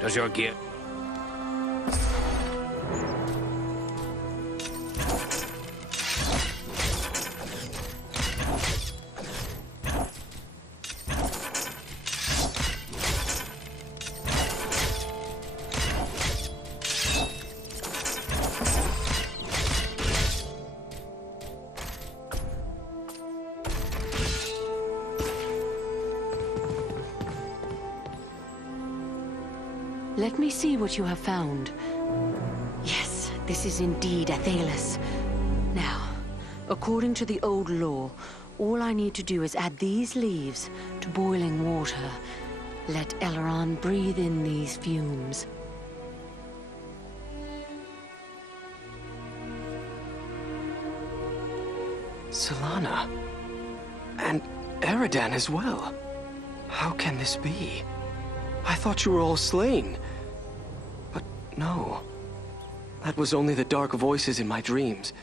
Does your gear... Let me see what you have found. Yes, this is indeed Athelas. Now, according to the old law, all I need to do is add these leaves to boiling water. Let Eleron breathe in these fumes. Solana. And Eridan as well. How can this be? I thought you were all slain. But no. That was only the dark voices in my dreams.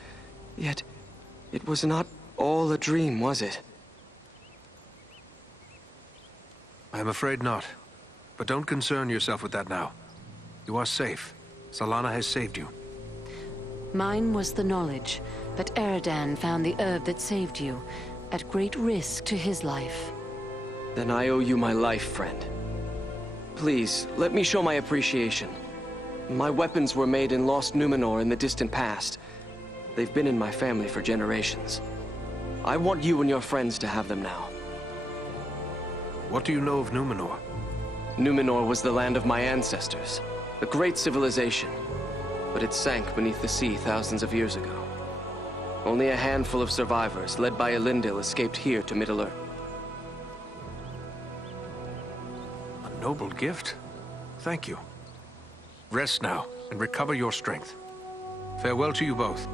Yet, it was not all a dream, was it? I am afraid not. But don't concern yourself with that now. You are safe. Solana has saved you. Mine was the knowledge that Eridan found the herb that saved you, at great risk to his life. Then I owe you my life, friend. Please, let me show my appreciation. My weapons were made in Lost Numenor in the distant past. They've been in my family for generations. I want you and your friends to have them now. What do you know of Numenor? Numenor was the land of my ancestors, a great civilization. But it sank beneath the sea thousands of years ago. Only a handful of survivors, led by Elendil, escaped here to Middle-earth. A noble gift. Thank you. Rest now, and recover your strength. Farewell to you both.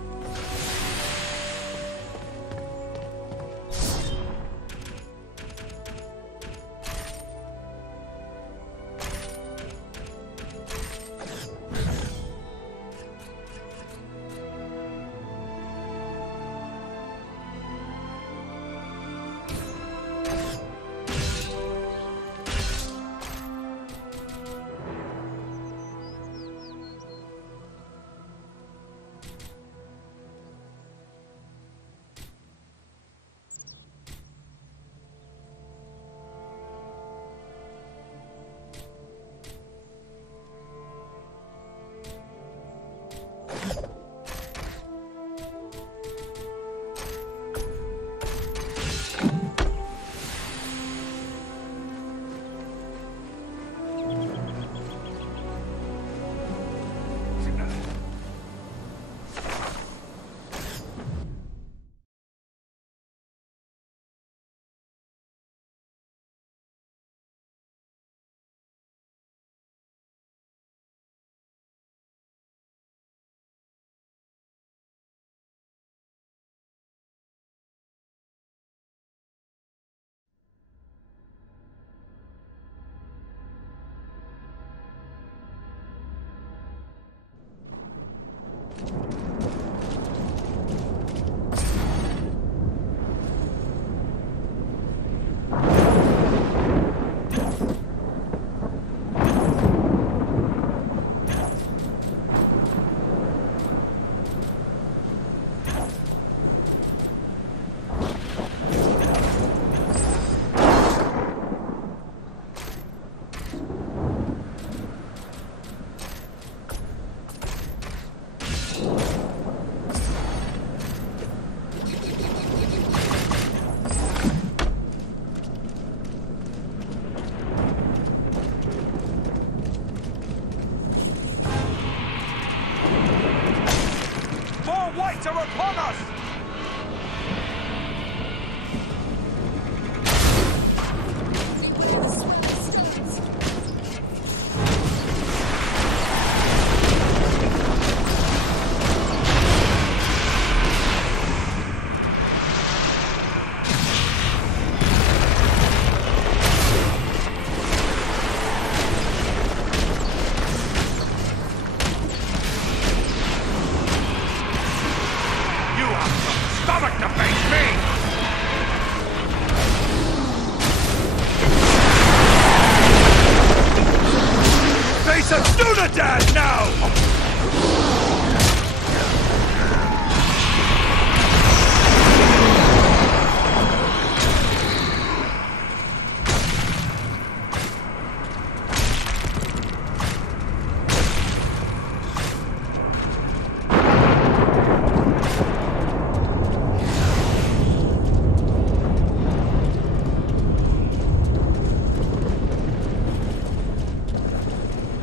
Dunadan now!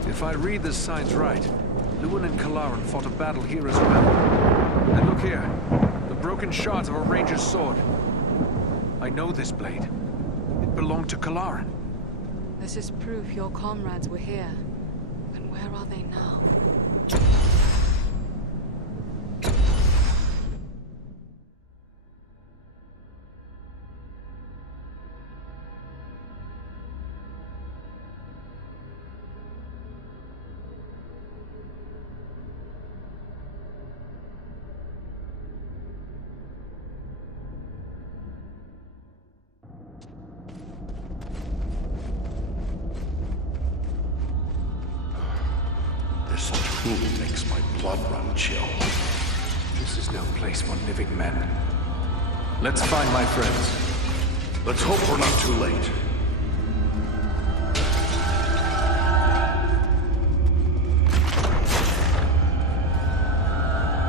If I read the signs right, Lewin and Kalaran fought a battle here as well. And look here, the broken shards of a ranger's sword. I know this blade. It belonged to Kalaran. This is proof your comrades were here. But where are they now? This tomb makes my blood run chill. This is no place for living men. Let's find my friends. Let's hope we're not too late.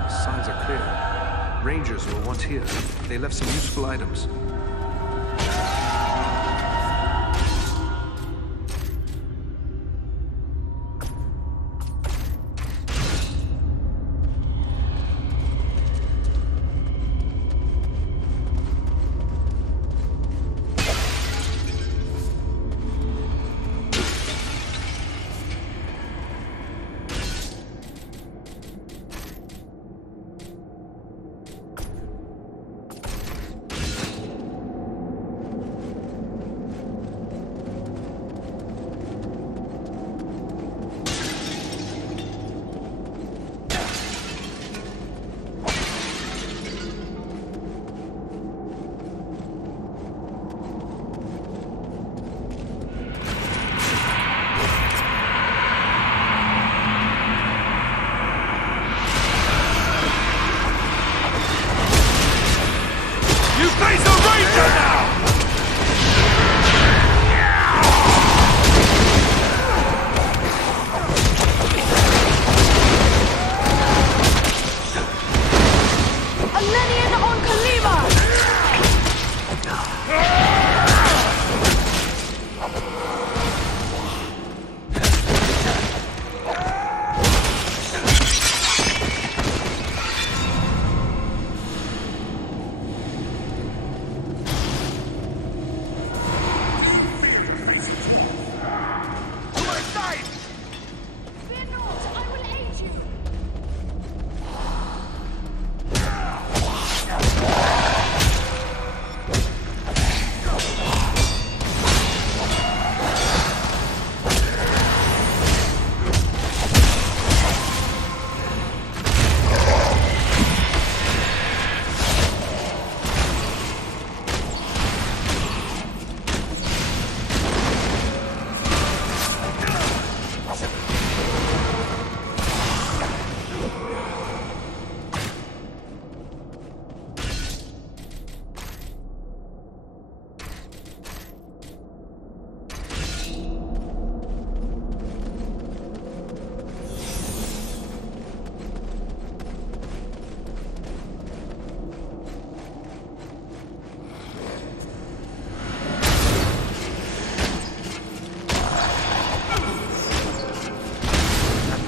The signs are clear. Rangers were once here. They left some useful items.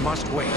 Must wait.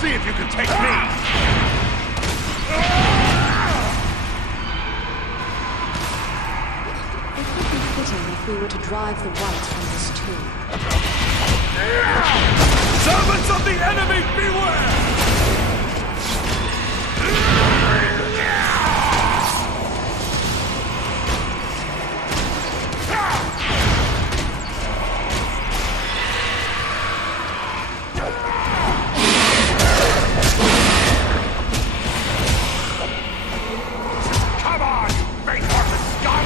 See if you can take me! It would be fitting if we were to drive the white from this tomb. Servants of the enemy, beware! Come on, you faint-hearted scum!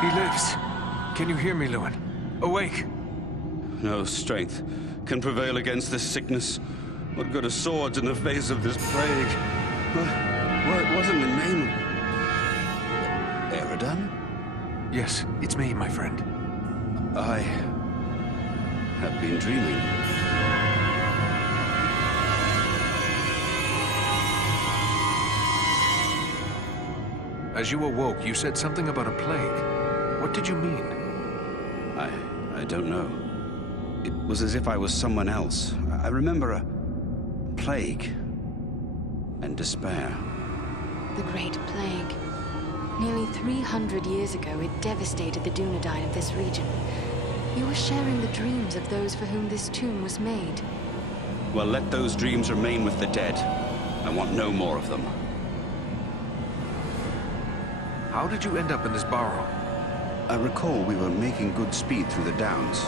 He lives. Can you hear me, Lewin? Awake! No strength can prevail against this sickness. What good are swords in the face of this plague? What wasn't the name? Eridan? Yes, it's me, my friend. I have been dreaming. As you awoke, you said something about a plague. What did you mean? I don't know. It was as if I was someone else. I remember a plague and despair. The Great Plague. Nearly 300 years ago, it devastated the Dunedain of this region. You were sharing the dreams of those for whom this tomb was made. Well, let those dreams remain with the dead. I want no more of them. How did you end up in this burrow? I recall we were making good speed through the downs,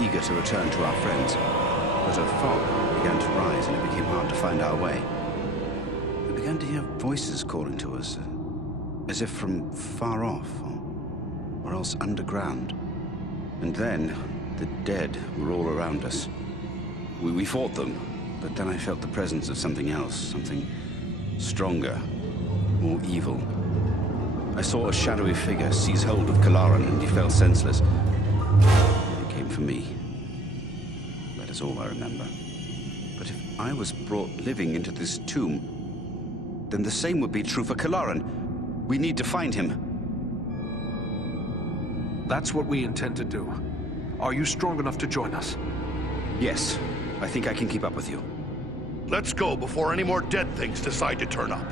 eager to return to our friends. But a fog began to rise and it became hard to find our way. We began to hear voices calling to us, as if from far off, or else underground. And then, the dead were all around us. We fought them, but then I felt the presence of something else, something stronger, more evil. I saw a shadowy figure seize hold of Kalaran and he fell senseless. It came for me. That is all I remember. But if I was brought living into this tomb, then the same would be true for Kalaran. We need to find him. That's what we intend to do. Are you strong enough to join us? Yes, I think I can keep up with you. Let's go before any more dead things decide to turn up.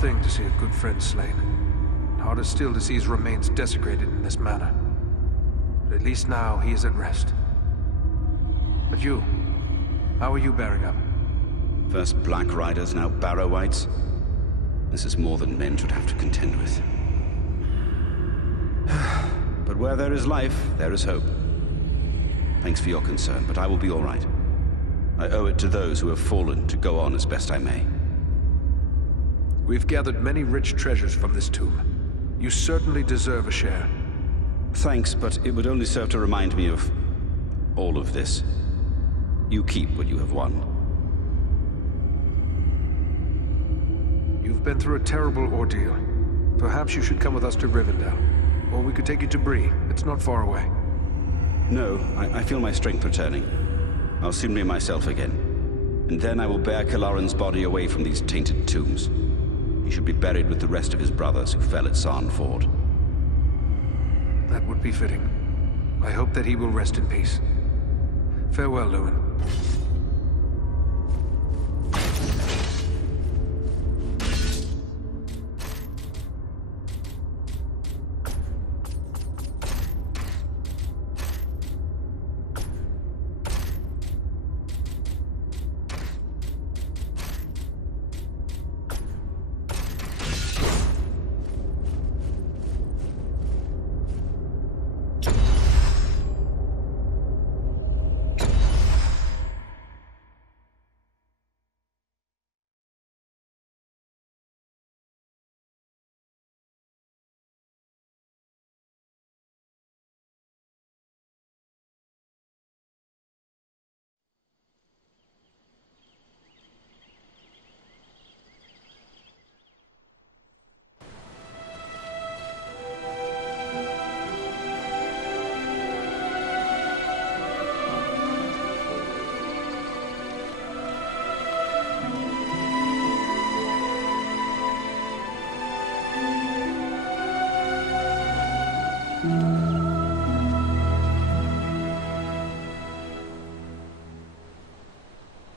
thing to see a good friend slain. Harder still to see his remains desecrated in this manner. But at least now he is at rest. But you, how are you bearing up? First Black Riders, now Barrow-wights. This is more than men should have to contend with. But where there is life, there is hope. Thanks for your concern, but I will be all right. I owe it to those who have fallen to go on as best I may. We've gathered many rich treasures from this tomb. You certainly deserve a share. Thanks, but it would only serve to remind me of all of this. You keep what you have won. You've been through a terrible ordeal. Perhaps you should come with us to Rivendell. Or we could take you to Bree. It's not far away. No, I feel my strength returning. I'll soon be myself again. And then I will bear Kalaran's body away from these tainted tombs. He should be buried with the rest of his brothers who fell at Sarn Ford. That would be fitting. I hope that he will rest in peace. Farewell, Lewin.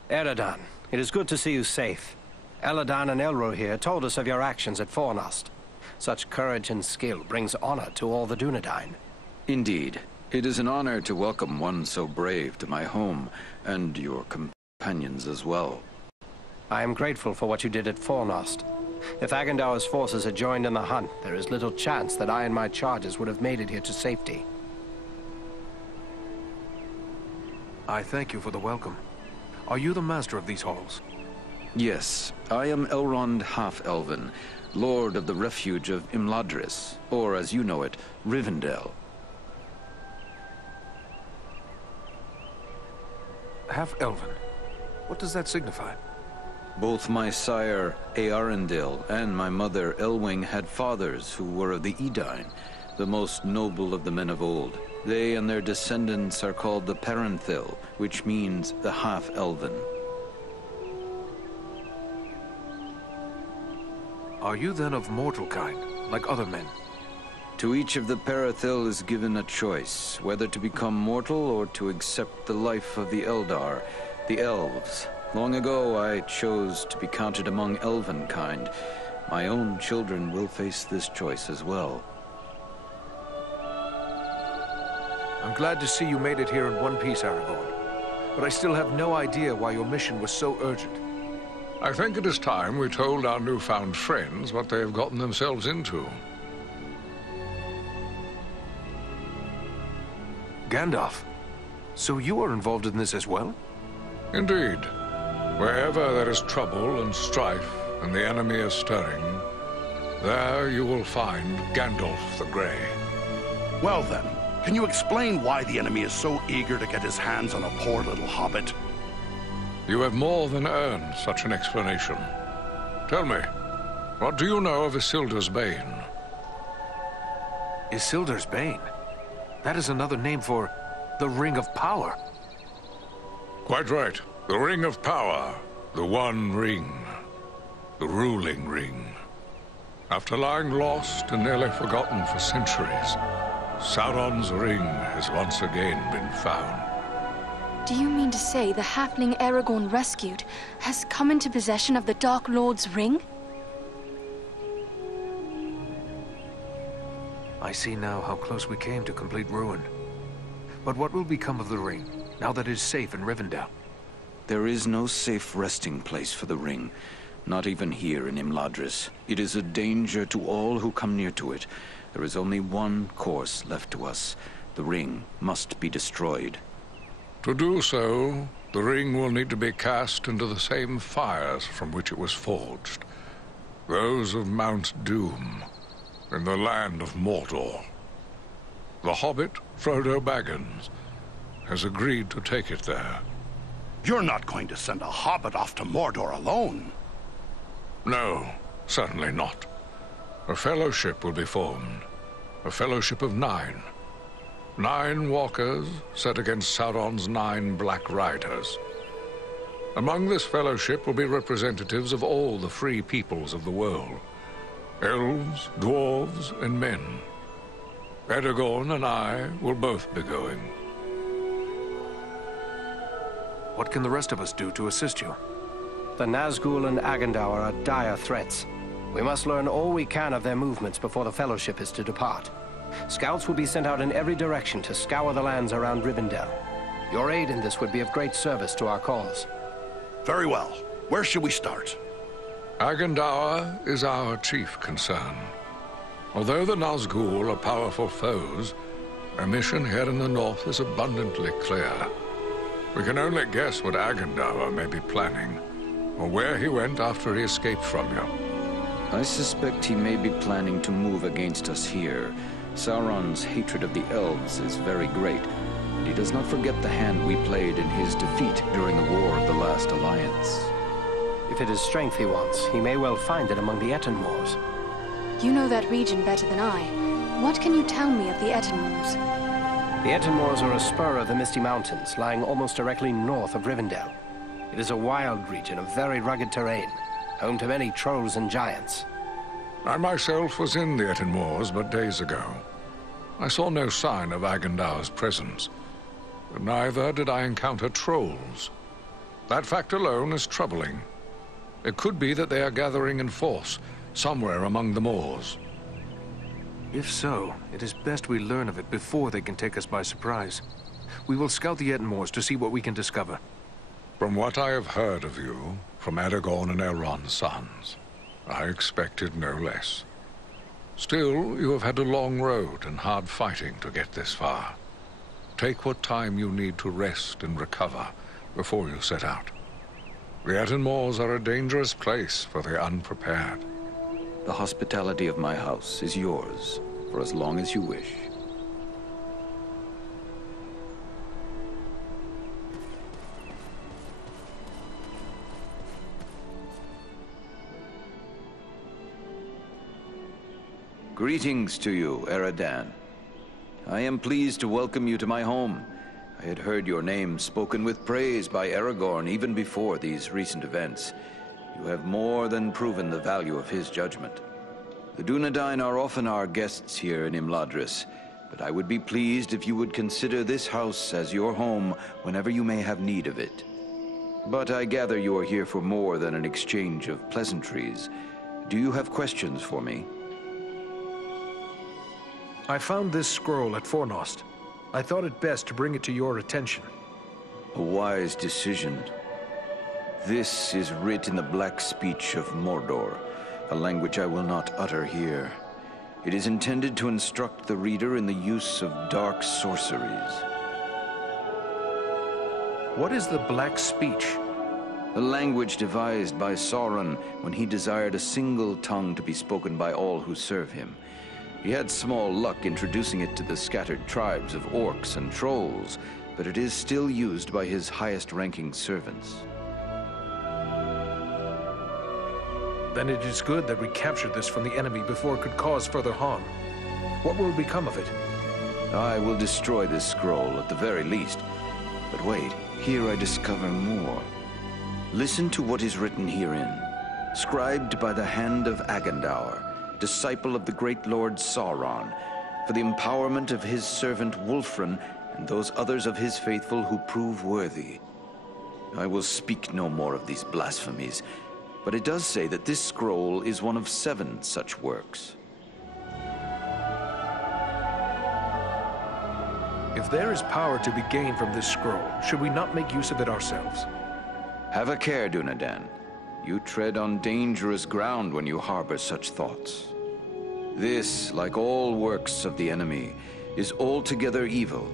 Eredan, it is good to see you safe. Eladan and Elro here told us of your actions at Fornost. Such courage and skill brings honor to all the Dunedain. Indeed. It is an honor to welcome one so brave to my home, and your companions as well. I am grateful for what you did at Fornost. If Agandar's forces had joined in the hunt, there is little chance that I and my charges would have made it here to safety. I thank you for the welcome. Are you the master of these halls? Yes, I am Elrond Half-Elven, Lord of the Refuge of Imladris, or as you know it, Rivendell. Half-Elven? What does that signify? Both my sire, Earendil, and my mother, Elwing, had fathers who were of the Edain, the most noble of the men of old. They and their descendants are called the Parenthil, which means the Half-Elven. Are you then of mortal kind, like other men? To each of the Parathil is given a choice, whether to become mortal or to accept the life of the Eldar, the Elves. Long ago, I chose to be counted among elven kind. My own children will face this choice as well. I'm glad to see you made it here in one piece, Aragorn. But I still have no idea why your mission was so urgent. I think it is time we told our newfound friends what they have gotten themselves into. Gandalf, so you are involved in this as well? Indeed. Wherever there is trouble and strife and the enemy is stirring, there you will find Gandalf the Grey. Well then, can you explain why the enemy is so eager to get his hands on a poor little hobbit? You have more than earned such an explanation. Tell me, what do you know of Isildur's Bane? Isildur's Bane? That is another name for the Ring of Power. Quite right. The Ring of Power. The One Ring. The ruling ring. After lying lost and nearly forgotten for centuries, Sauron's ring has once again been found. Do you mean to say the halfling Aragorn rescued has come into possession of the Dark Lord's ring? I see now how close we came to complete ruin. But what will become of the ring, now that it is safe in Rivendell? There is no safe resting place for the ring, not even here in Imladris. It is a danger to all who come near to it. There is only one course left to us. The ring must be destroyed. To do so, the ring will need to be cast into the same fires from which it was forged. Those of Mount Doom, in the land of Mordor. The hobbit, Frodo Baggins, has agreed to take it there. You're not going to send a hobbit off to Mordor alone. No, certainly not. A fellowship will be formed. A fellowship of 9. 9 walkers set against Sauron's 9 Black Riders. Among this fellowship will be representatives of all the free peoples of the world. Elves, dwarves, and men. Aragorn and I will both be going. What can the rest of us do to assist you? The Nazgul and Agandaur are dire threats. We must learn all we can of their movements before the Fellowship is to depart. Scouts will be sent out in every direction to scour the lands around Rivendell. Your aid in this would be of great service to our cause. Very well. Where should we start? Agandaur is our chief concern. Although the Nazgul are powerful foes, our mission here in the north is abundantly clear. We can only guess what Agandaur may be planning, or where he went after he escaped from you. I suspect he may be planning to move against us here. Sauron's hatred of the elves is very great, and he does not forget the hand we played in his defeat during the War of the Last Alliance. If it is strength he wants, he may well find it among the Etten Moors. You know that region better than I. What can you tell me of the Etten Moors? The Etten Moors are a spur of the Misty Mountains, lying almost directly north of Rivendell. It is a wild region of very rugged terrain, home to many trolls and giants. I myself was in the Etten Moors but days ago. I saw no sign of Agandaur's presence, but neither did I encounter trolls. That fact alone is troubling. It could be that they are gathering in force, somewhere among the moors. If so, it is best we learn of it before they can take us by surprise. We will scout the Etten Moors to see what we can discover. From what I have heard of you, from Aragorn and Elrond's sons, I expected no less. Still, you have had a long road and hard fighting to get this far. Take what time you need to rest and recover before you set out. The Etten Moors are a dangerous place for the unprepared. The hospitality of my house is yours for as long as you wish. Greetings to you, Eradan. I am pleased to welcome you to my home. I had heard your name spoken with praise by Aragorn even before these recent events. You have more than proven the value of his judgment. The Dunedain are often our guests here in Imladris, but I would be pleased if you would consider this house as your home whenever you may have need of it. But I gather you are here for more than an exchange of pleasantries. Do you have questions for me? I found this scroll at Fornost. I thought it best to bring it to your attention. A wise decision. This is writ in the black speech of Mordor, a language I will not utter here. It is intended to instruct the reader in the use of dark sorceries. What is the Black Speech? A language devised by Sauron when he desired a single tongue to be spoken by all who serve him. He had small luck introducing it to the scattered tribes of orcs and trolls, but it is still used by his highest-ranking servants. Then it is good that we captured this from the enemy before it could cause further harm. What will become of it? I will destroy this scroll at the very least. But wait, here I discover more. Listen to what is written herein. Scribed by the hand of Agandaur, disciple of the great Lord Sauron, for the empowerment of his servant Wulfrun and those others of his faithful who prove worthy. I will speak no more of these blasphemies, but it does say that this scroll is one of 7 such works. If there is power to be gained from this scroll, should we not make use of it ourselves? Have a care, Dunedain. You tread on dangerous ground when you harbor such thoughts. This, like all works of the enemy, is altogether evil.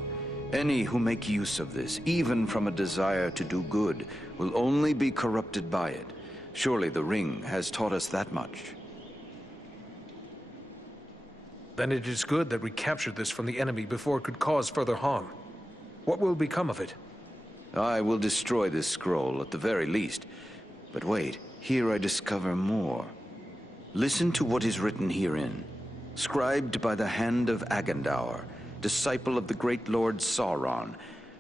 Any who make use of this, even from a desire to do good, will only be corrupted by it. Surely the ring has taught us that much. Then it is good that we captured this from the enemy before it could cause further harm. What will become of it? I will destroy this scroll at the very least. But wait, here I discover more. Listen to what is written herein. Scribed by the hand of Agandaur, disciple of the great Lord Sauron,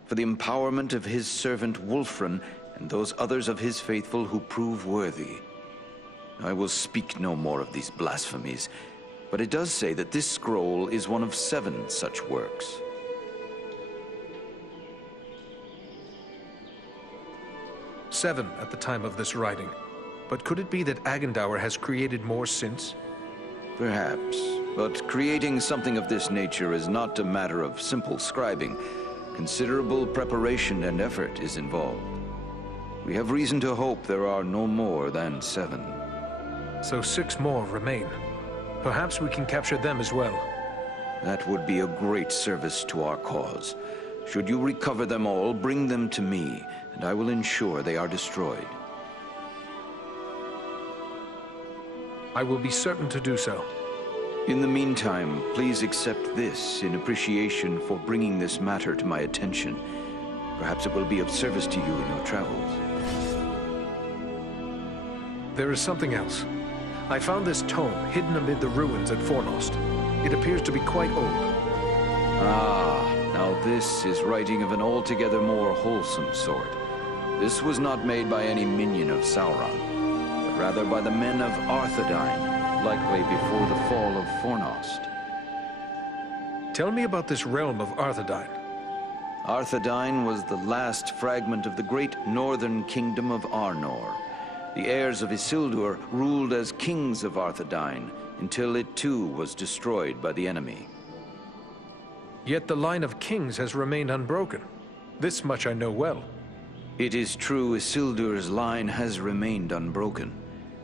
for the empowerment of his servant Wulfrun and those others of his faithful who prove worthy. I will speak no more of these blasphemies, but it does say that this scroll is one of 7 such works. Seven at the time of this writing. But could it be that Agandaur has created more since? Perhaps, but creating something of this nature is not a matter of simple scribing. Considerable preparation and effort is involved. We have reason to hope there are no more than 7. So 6 more remain. Perhaps we can capture them as well. That would be a great service to our cause. Should you recover them all, bring them to me, and I will ensure they are destroyed. I will be certain to do so. In the meantime, please accept this in appreciation for bringing this matter to my attention. Perhaps it will be of service to you in your travels. There is something else. I found this tome hidden amid the ruins at Fornost. It appears to be quite old. Ah, now this is writing of an altogether more wholesome sort. This was not made by any minion of Sauron, but rather by the men of Arthedain, likely before the fall of Fornost. Tell me about this realm of Arthedain. Arthedain was the last fragment of the great northern kingdom of Arnor. The heirs of Isildur ruled as kings of Arthedain until it too was destroyed by the enemy. Yet the line of kings has remained unbroken. This much I know well. It is true Isildur's line has remained unbroken,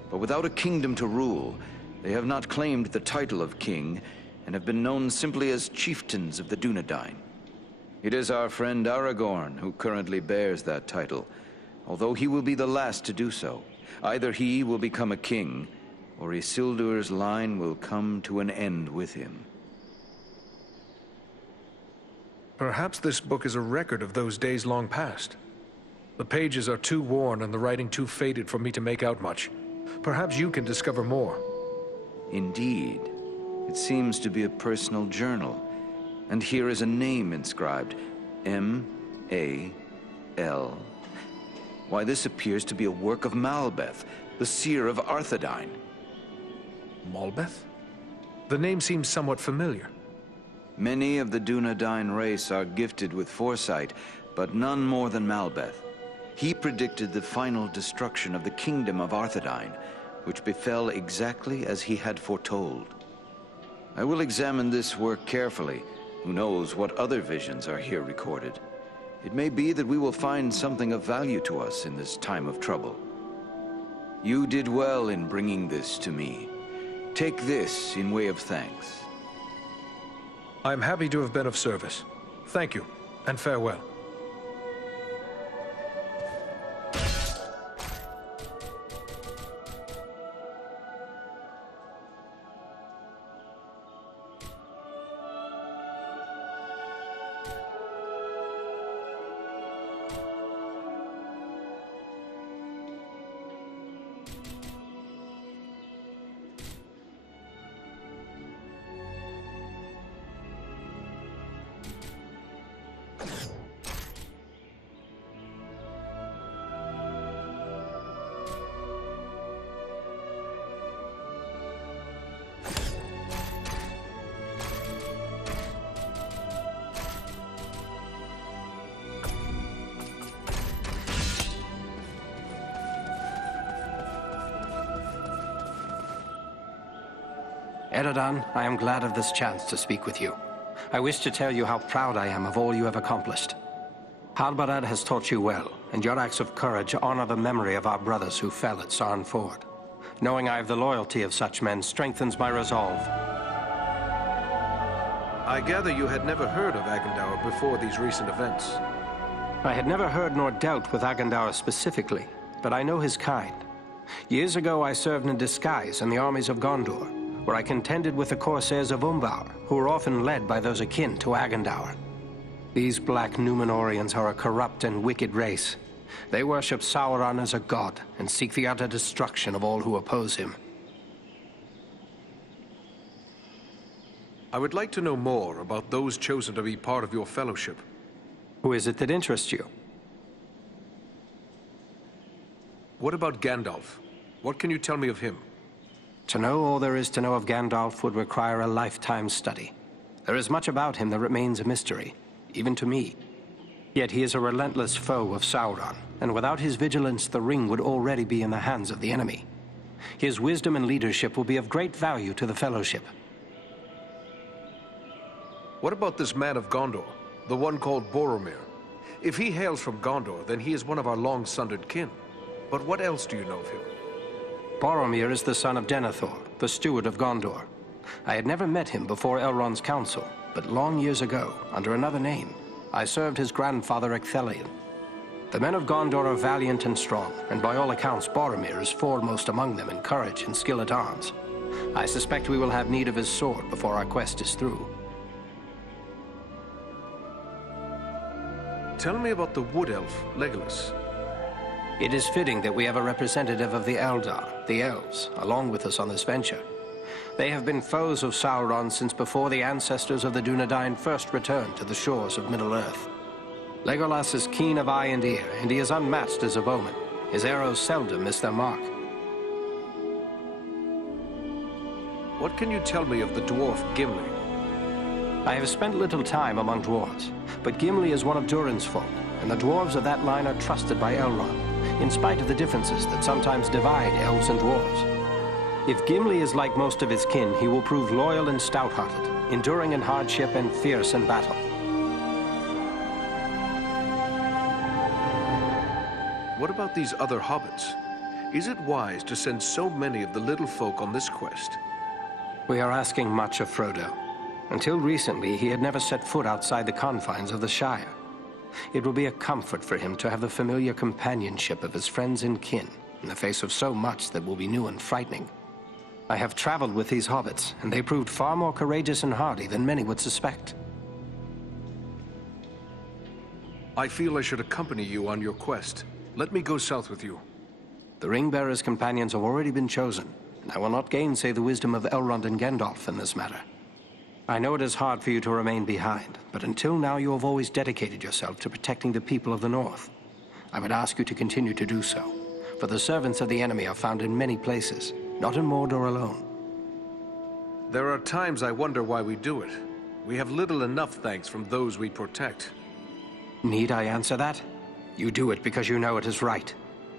but without a kingdom to rule, they have not claimed the title of king and have been known simply as chieftains of the Dunedain. It is our friend Aragorn who currently bears that title, although he will be the last to do so. Either he will become a king, or Isildur's line will come to an end with him. Perhaps this book is a record of those days long past. The pages are too worn and the writing too faded for me to make out much. Perhaps you can discover more. Indeed. It seems to be a personal journal. And here is a name inscribed. M-A-L. Why, this appears to be a work of Malbeth, the seer of Arthedain. Malbeth? The name seems somewhat familiar. Many of the Dunedain race are gifted with foresight, but none more than Malbeth. He predicted the final destruction of the kingdom of Arthedain, which befell exactly as he had foretold. I will examine this work carefully. Who knows what other visions are here recorded? It may be that we will find something of value to us in this time of trouble. You did well in bringing this to me. Take this in way of thanks. I'm happy to have been of service. Thank you, and farewell. Eredan, I am glad of this chance to speak with you. I wish to tell you how proud I am of all you have accomplished. Halbarad has taught you well, and your acts of courage honor the memory of our brothers who fell at Sarn Ford. Knowing I have the loyalty of such men strengthens my resolve. I gather you had never heard of Agendaur before these recent events. I had never heard nor dealt with Agendaur specifically, but I know his kind. Years ago I served in disguise in the armies of Gondor, where I contended with the corsairs of Umbar, who were often led by those akin to Agendaur. These black Númenóreans are a corrupt and wicked race. They worship Sauron as a god and seek the utter destruction of all who oppose him. I would like to know more about those chosen to be part of your fellowship. Who is it that interests you? What about Gandalf? What can you tell me of him? To know all there is to know of Gandalf would require a lifetime study. There is much about him that remains a mystery, even to me. Yet he is a relentless foe of Sauron, and without his vigilance the ring would already be in the hands of the enemy. His wisdom and leadership will be of great value to the Fellowship. What about this man of Gondor, the one called Boromir? If he hails from Gondor, then he is one of our long-sundered kin. But what else do you know of him? Boromir is the son of Denethor, the steward of Gondor. I had never met him before Elrond's council, but long years ago, under another name, I served his grandfather Ecthelion. The men of Gondor are valiant and strong, and by all accounts Boromir is foremost among them in courage and skill at arms. I suspect we will have need of his sword before our quest is through. Tell me about the wood elf, Legolas. It is fitting that we have a representative of the Eldar, the Elves, along with us on this venture. They have been foes of Sauron since before the ancestors of the Dunedain first returned to the shores of Middle-earth. Legolas is keen of eye and ear, and he is unmatched as a bowman. His arrows seldom miss their mark. What can you tell me of the dwarf Gimli? I have spent little time among dwarves, but Gimli is one of Durin's folk, and the dwarves of that line are trusted by Elrond, in spite of the differences that sometimes divide elves and dwarves. If Gimli is like most of his kin, he will prove loyal and stout-hearted, enduring in hardship and fierce in battle. What about these other hobbits? Is it wise to send so many of the little folk on this quest? We are asking much of Frodo. Until recently, he had never set foot outside the confines of the Shire. It will be a comfort for him to have the familiar companionship of his friends and kin in the face of so much that will be new and frightening. I have traveled with these hobbits, and they proved far more courageous and hardy than many would suspect. I feel I should accompany you on your quest. Let me go south with you. The Ring-Bearer's companions have already been chosen, and I will not gainsay the wisdom of Elrond and Gandalf in this matter. I know it is hard for you to remain behind, but until now you have always dedicated yourself to protecting the people of the North. I would ask you to continue to do so, for the servants of the enemy are found in many places, not in Mordor alone. There are times I wonder why we do it. We have little enough thanks from those we protect. Need I answer that? You do it because you know it is right.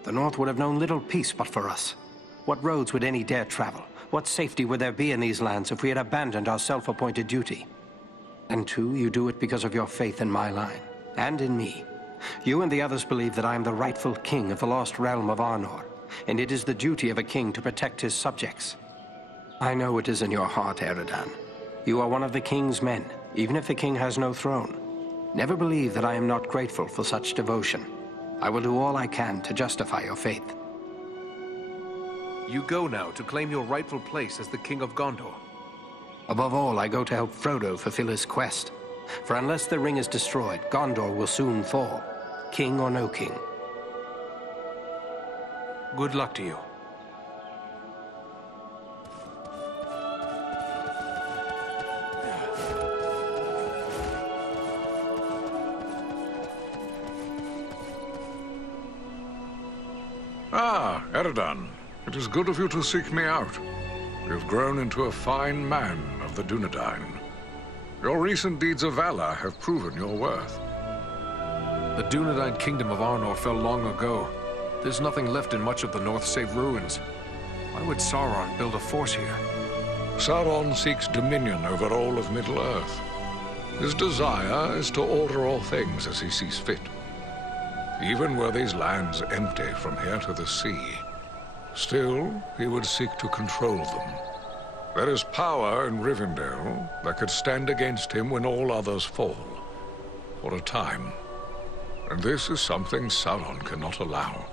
The North would have known little peace but for us. What roads would any dare travel? What safety would there be in these lands if we had abandoned our self-appointed duty? And too, you do it because of your faith in my line, and in me. You and the others believe that I am the rightful king of the lost realm of Arnor, and it is the duty of a king to protect his subjects. I know it is in your heart, Eredan. You are one of the king's men, even if the king has no throne. Never believe that I am not grateful for such devotion. I will do all I can to justify your faith. You go now to claim your rightful place as the King of Gondor. Above all, I go to help Frodo fulfill his quest. For unless the ring is destroyed, Gondor will soon fall, king or no king. Good luck to you. Ah, Eredan. It is good of you to seek me out. You've grown into a fine man of the Dunedain. Your recent deeds of valor have proven your worth. The Dunedain kingdom of Arnor fell long ago. There's nothing left in much of the north save ruins. Why would Sauron build a force here? Sauron seeks dominion over all of Middle-earth. His desire is to order all things as he sees fit. Even were these lands empty from here to the sea, still he would seek to control them. There is power in Rivendell that could stand against him when all others fall, for a time. And this is something Sauron cannot allow.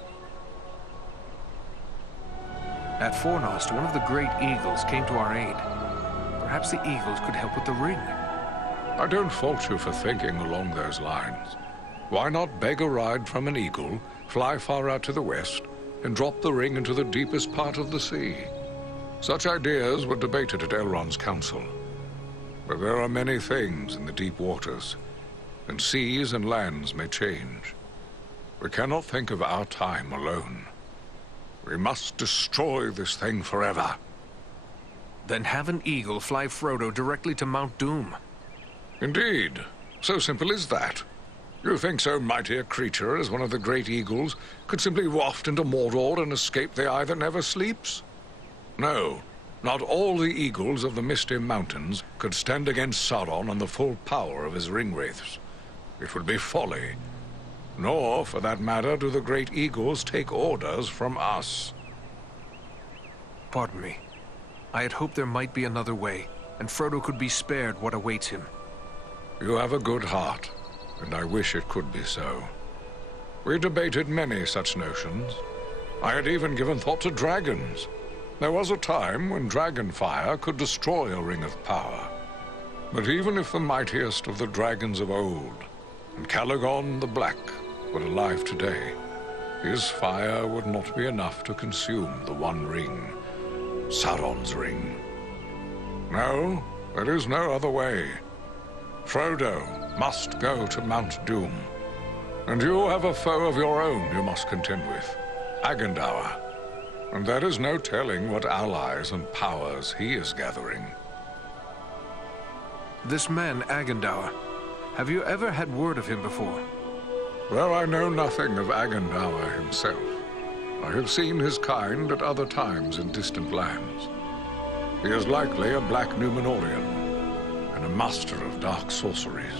At Fornost, one of the great eagles came to our aid. Perhaps the eagles could help with the ring. I don't fault you for thinking along those lines. Why not beg a ride from an eagle, fly far out to the west, and drop the ring into the deepest part of the sea? Such ideas were debated at Elrond's council. But there are many things in the deep waters, and seas and lands may change. We cannot think of our time alone. We must destroy this thing forever. Then have an eagle fly Frodo directly to Mount Doom. Indeed. So simple as that. You think so mighty a creature as one of the great eagles could simply waft into Mordor and escape the eye that never sleeps? No, not all the eagles of the Misty Mountains could stand against Sauron and the full power of his ringwraiths. It would be folly. Nor, for that matter, do the great eagles take orders from us. Pardon me. I had hoped there might be another way, and Frodo could be spared what awaits him. You have a good heart, and I wish it could be so. We debated many such notions. I had even given thought to dragons. There was a time when dragon fire could destroy a ring of power. But even if the mightiest of the dragons of old, and Calagon the Black, were alive today, his fire would not be enough to consume the One Ring, Sauron's ring. No, there is no other way. Frodo must go to Mount Doom. And you have a foe of your own you must contend with, Agandaur. And there is no telling what allies and powers he is gathering. This man, Agandaur, have you ever had word of him before? Though I know nothing of Agandaur himself, I have seen his kind at other times in distant lands. He is likely a black Númenórean, and a master of dark sorceries.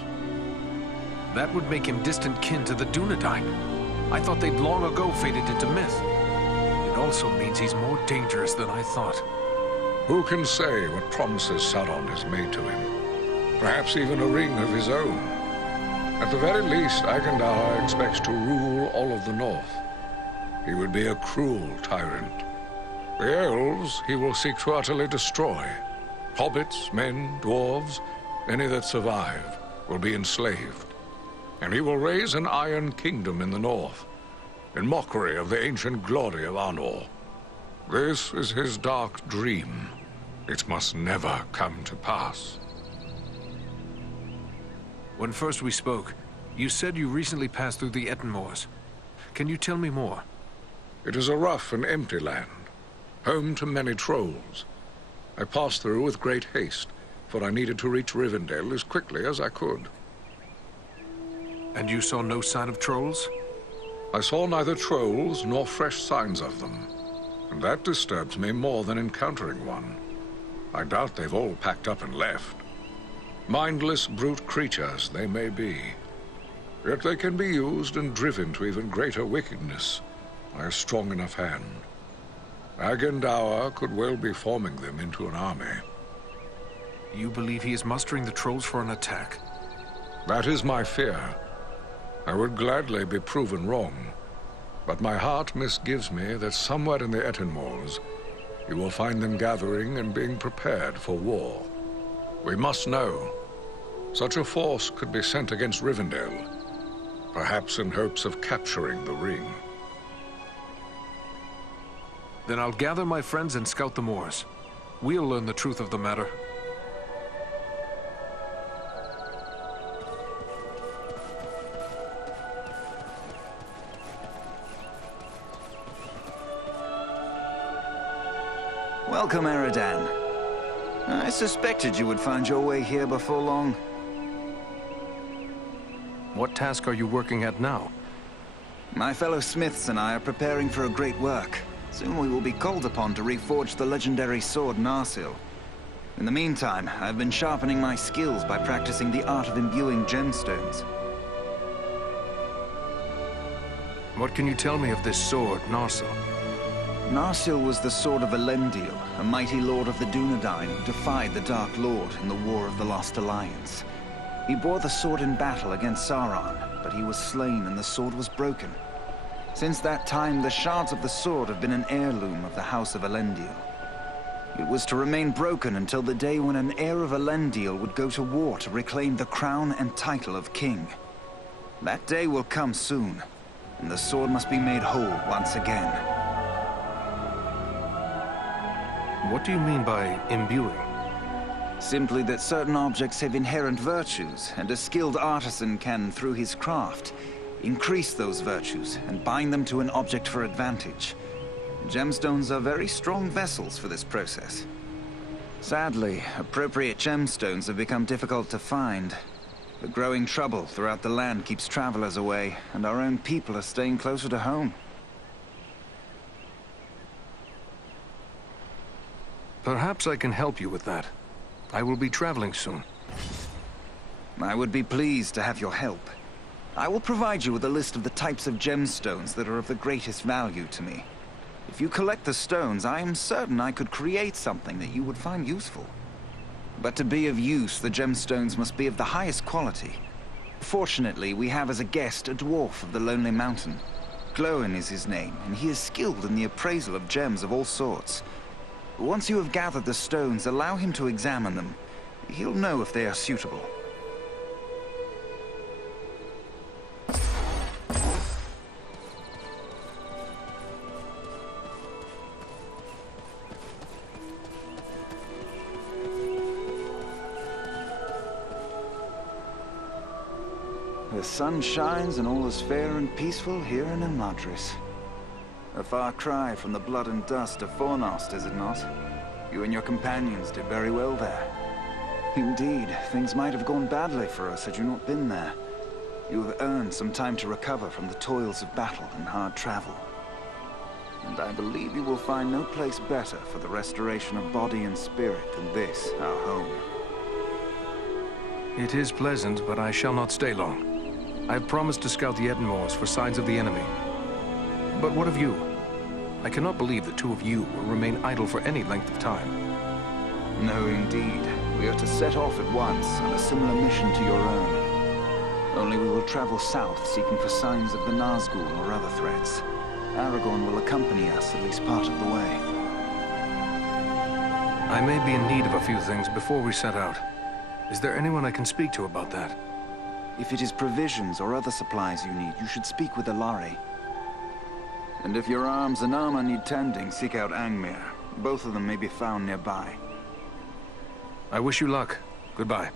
That would make him distant kin to the Dunedain. I thought they'd long ago faded into myth. It also means he's more dangerous than I thought. Who can say what promises Sauron has made to him? Perhaps even a ring of his own. At the very least, Agandaur expects to rule all of the North. He would be a cruel tyrant. The elves he will seek to utterly destroy. Hobbits, men, dwarves, any that survive, will be enslaved. And he will raise an iron kingdom in the north, in mockery of the ancient glory of Arnor. This is his dark dream. It must never come to pass. When first we spoke, you said you recently passed through the Ettenmoors. Can you tell me more? It is a rough and empty land, home to many trolls. I passed through with great haste, for I needed to reach Rivendell as quickly as I could. And you saw no sign of trolls? I saw neither trolls nor fresh signs of them, and that disturbs me more than encountering one. I doubt they've all packed up and left. Mindless brute creatures they may be, yet they can be used and driven to even greater wickedness by a strong enough hand. Agandaur could well be forming them into an army. You believe he is mustering the trolls for an attack? That is my fear. I would gladly be proven wrong, but my heart misgives me that somewhere in the Ettenmoors you will find them gathering and being prepared for war. We must know. Such a force could be sent against Rivendell, perhaps in hopes of capturing the ring. Then I'll gather my friends and scout the moors. We'll learn the truth of the matter. Welcome, Eredan. I suspected you would find your way here before long. What task are you working at now? My fellow smiths and I are preparing for a great work. Soon we will be called upon to reforge the legendary sword Narsil. In the meantime, I've been sharpening my skills by practicing the art of imbuing gemstones. What can you tell me of this sword, Narsil? Narsil was the sword of Elendil, a mighty lord of the Dunedain who defied the Dark Lord in the War of the Lost Alliance. He bore the sword in battle against Sauron, but he was slain and the sword was broken. Since that time, the shards of the sword have been an heirloom of the House of Elendil. It was to remain broken until the day when an heir of Elendil would go to war to reclaim the crown and title of king. That day will come soon, and the sword must be made whole once again. What do you mean by imbuing? Simply that certain objects have inherent virtues, and a skilled artisan can, through his craft, increase those virtues and bind them to an object for advantage. Gemstones are very strong vessels for this process. Sadly, appropriate gemstones have become difficult to find. The growing trouble throughout the land keeps travelers away, and our own people are staying closer to home. Perhaps I can help you with that. I will be traveling soon. I would be pleased to have your help. I will provide you with a list of the types of gemstones that are of the greatest value to me. If you collect the stones, I am certain I could create something that you would find useful. But to be of use, the gemstones must be of the highest quality. Fortunately, we have as a guest a dwarf of the Lonely Mountain. Glóin is his name, and he is skilled in the appraisal of gems of all sorts. Once you have gathered the stones, allow him to examine them. He'll know if they are suitable. The sun shines and all is fair and peaceful here in Imladris. A far cry from the blood and dust of Fornost, is it not? You and your companions did very well there. Indeed, things might have gone badly for us had you not been there. You have earned some time to recover from the toils of battle and hard travel. And I believe you will find no place better for the restoration of body and spirit than this, our home. It is pleasant, but I shall not stay long. I have promised to scout the Edenmoors for signs of the enemy. But what of you? I cannot believe the two of you will remain idle for any length of time. No, indeed. We are to set off at once on a similar mission to your own. Only we will travel south, seeking for signs of the Nazgul or other threats. Aragorn will accompany us at least part of the way. I may be in need of a few things before we set out. Is there anyone I can speak to about that? If it is provisions or other supplies you need, you should speak with Alari. And if your arms and armor need tending, seek out Angmir. Both of them may be found nearby. I wish you luck. Goodbye.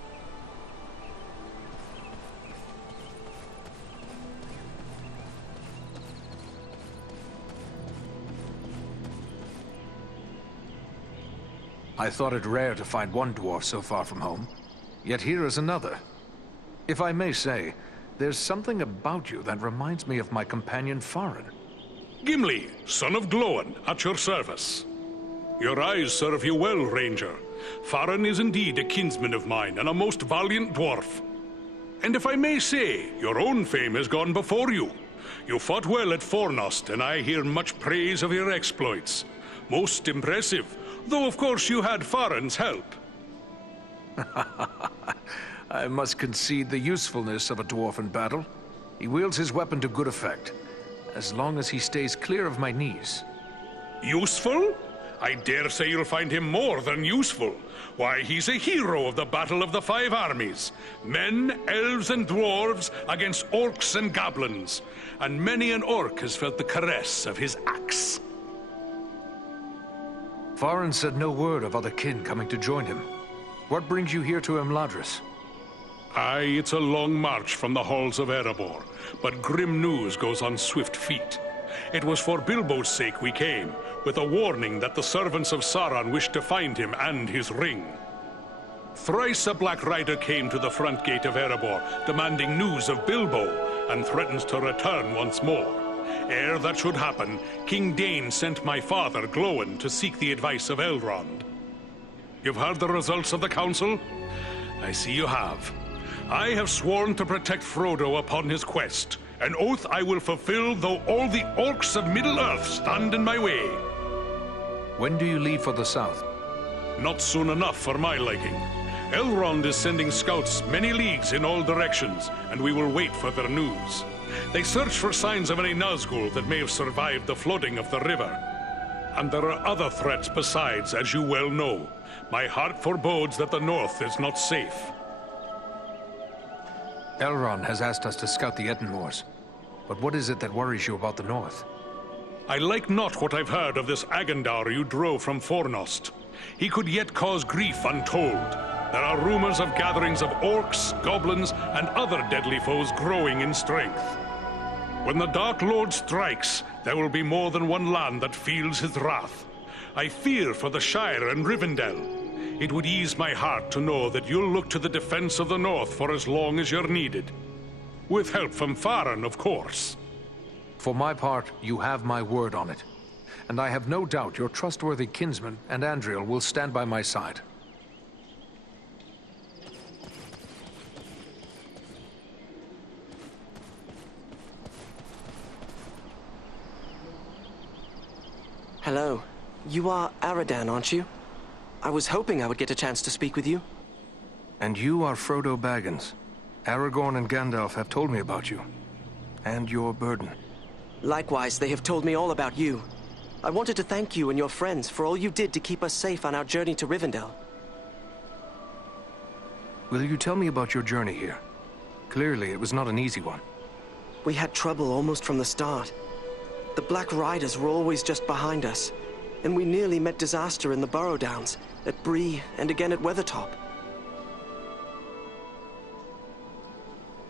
I thought it rare to find one dwarf so far from home. Yet here is another. If I may say, there's something about you that reminds me of my companion Farin. Gimli, son of Glóin, at your service. Your eyes serve you well, Ranger. Farin is indeed a kinsman of mine, and a most valiant dwarf. And if I may say, your own fame has gone before you. You fought well at Fornost, and I hear much praise of your exploits. Most impressive, though of course you had Farin's help. I must concede the usefulness of a dwarf in battle. He wields his weapon to good effect, as long as he stays clear of my knees. Useful? I dare say you'll find him more than useful. Why, he's a hero of the Battle of the Five Armies. Men, elves, and dwarves against orcs and goblins. And many an orc has felt the caress of his axe. Farin said no word of other kin coming to join him. What brings you here to Imladris? Aye, it's a long march from the halls of Erebor, but grim news goes on swift feet. It was for Bilbo's sake we came, with a warning that the servants of Sauron wished to find him and his ring. Thrice a Black Rider came to the front gate of Erebor, demanding news of Bilbo, and threatens to return once more. Ere that should happen, King Dain sent my father, Glóin, to seek the advice of Elrond. You've heard the results of the council? I see you have. I have sworn to protect Frodo upon his quest, an oath I will fulfill though all the orcs of Middle-earth stand in my way. When do you leave for the south? Not soon enough for my liking. Elrond is sending scouts many leagues in all directions, and we will wait for their news. They search for signs of any Nazgul that may have survived the flooding of the river. And there are other threats besides, as you well know. My heart forebodes that the north is not safe. Elrond has asked us to scout the Etten-Moors. But what is it that worries you about the north? I like not what I've heard of this Agendaur you drove from Fornost. He could yet cause grief untold. There are rumors of gatherings of orcs, goblins, and other deadly foes growing in strength. When the Dark Lord strikes, there will be more than one land that feels his wrath. I fear for the Shire and Rivendell. It would ease my heart to know that you'll look to the defense of the North for as long as you're needed. With help from Faron, of course. For my part, you have my word on it. And I have no doubt your trustworthy kinsman and Andriel will stand by my side. Hello. You are Aradan, aren't you? I was hoping I would get a chance to speak with you. And you are Frodo Baggins. Aragorn and Gandalf have told me about you. And your burden. Likewise, they have told me all about you. I wanted to thank you and your friends for all you did to keep us safe on our journey to Rivendell. Will you tell me about your journey here? Clearly, it was not an easy one. We had trouble almost from the start. The Black Riders were always just behind us, and we nearly met disaster in the Burrow Downs, at Bree, and again at Weathertop.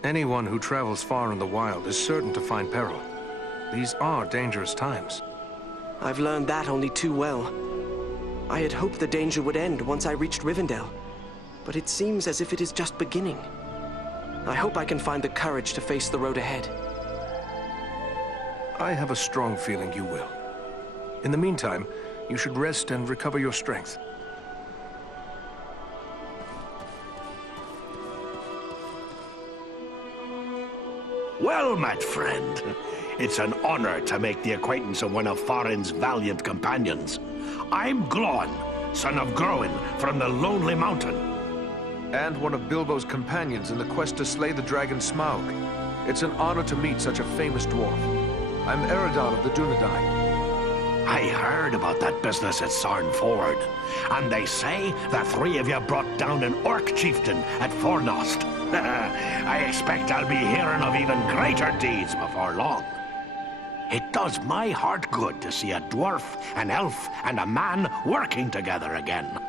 Anyone who travels far in the wild is certain to find peril. These are dangerous times. I've learned that only too well. I had hoped the danger would end once I reached Rivendell, but it seems as if it is just beginning. I hope I can find the courage to face the road ahead. I have a strong feeling you will. In the meantime, you should rest and recover your strength. Well met, friend. It's an honor to make the acquaintance of one of Farin's valiant companions. I'm Glóin, son of Groin, from the Lonely Mountain. And one of Bilbo's companions in the quest to slay the dragon Smaug. It's an honor to meet such a famous dwarf. I'm Eredon of the Dunedain. I heard about that business at Sarn Ford, and they say the three of you brought down an orc chieftain at Fornost. I expect I'll be hearing of even greater deeds before long. It does my heart good to see a dwarf, an elf, and a man working together again.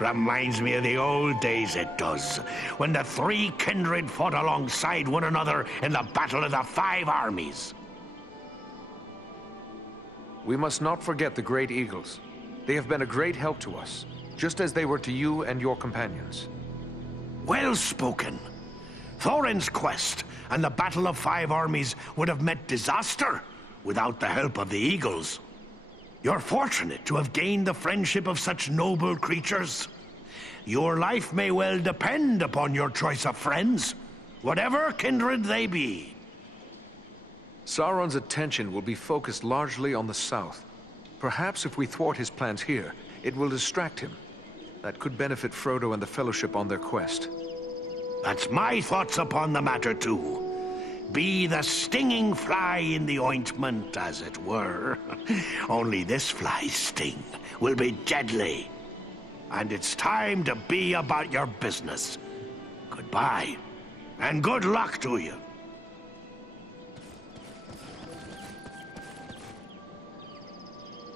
Reminds me of the old days, it does, when the three kindred fought alongside one another in the Battle of the Five Armies. We must not forget the Great Eagles. They have been a great help to us, just as they were to you and your companions. Well spoken. Thorin's quest and the Battle of Five Armies would have met disaster without the help of the Eagles. You're fortunate to have gained the friendship of such noble creatures. Your life may well depend upon your choice of friends, whatever kindred they be. Sauron's attention will be focused largely on the south. Perhaps if we thwart his plans here, it will distract him. That could benefit Frodo and the Fellowship on their quest. That's my thoughts upon the matter, too. Be the stinging fly in the ointment, as it were. Only this fly's sting will be deadly. And it's time to be about your business. Goodbye, and good luck to you.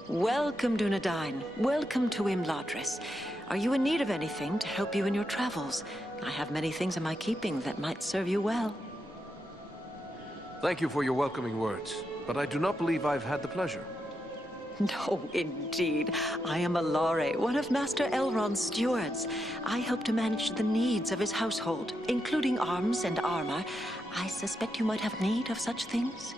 Welcome, Dunedain. Welcome to Imladris. Are you in need of anything to help you in your travels? I have many things in my keeping that might serve you well. Thank you for your welcoming words, but I do not believe I've had the pleasure. No, indeed. I am Alare, one of Master Elrond's stewards. I help to manage the needs of his household, including arms and armor. I suspect you might have need of such things.